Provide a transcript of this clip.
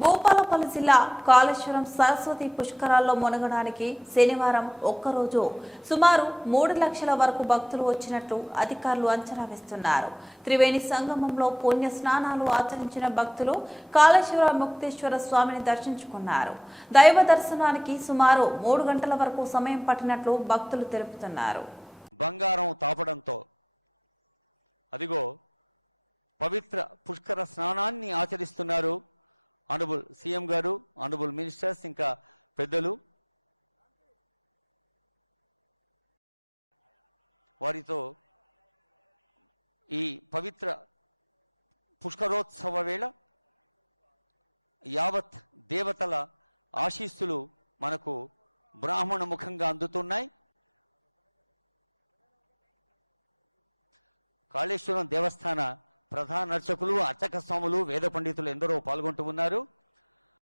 భూపాలపల్లి జిల్లా కాళేశ్వరం సరస్వతి పుష్కరాల్లో మునగడానికి శనివారం ఒక్కరోజు సుమారు 3 లక్షల వరకు భక్తులు వచ్చినట్లు అధికారులు అంచనా వేస్తున్నారు. త్రివేణి సంగమంలో పుణ్య స్నానాలు ఆచరించిన భక్తులు కాళేశ్వర ముక్తేశ్వర స్వామిని దర్శించుకున్నారు. దైవ దర్శనానికి సుమారు 3 గంటల వరకు సమయం పట్టినట్లు భక్తులు తెలుపుతున్నారు. బంగారం తాపడంతో అదిగో పవిత్ర పుష్కర స్నానాన్ని ఆచరిస్తున్నారు. ఆనరబుల్ సీఎం గారు, ఆనరబుల్ మినిస్టర్స్, ఇంకా పెద్దలు. వారితో ఈ పవిత్ర పుష్కరోత్సవ వేళ యావత్ దేవతల ఆశీస్సులు మనకు బ్రాహ్మణ ముఖంగా అందుతున్నాయి. కాళేశ్వరం దేవస్థాన ప్రధాన అర్చకులు, అర్చక స్వాములు, వేద పండితులు ఎందరో పాల్గొంటూ ఉన్నారు.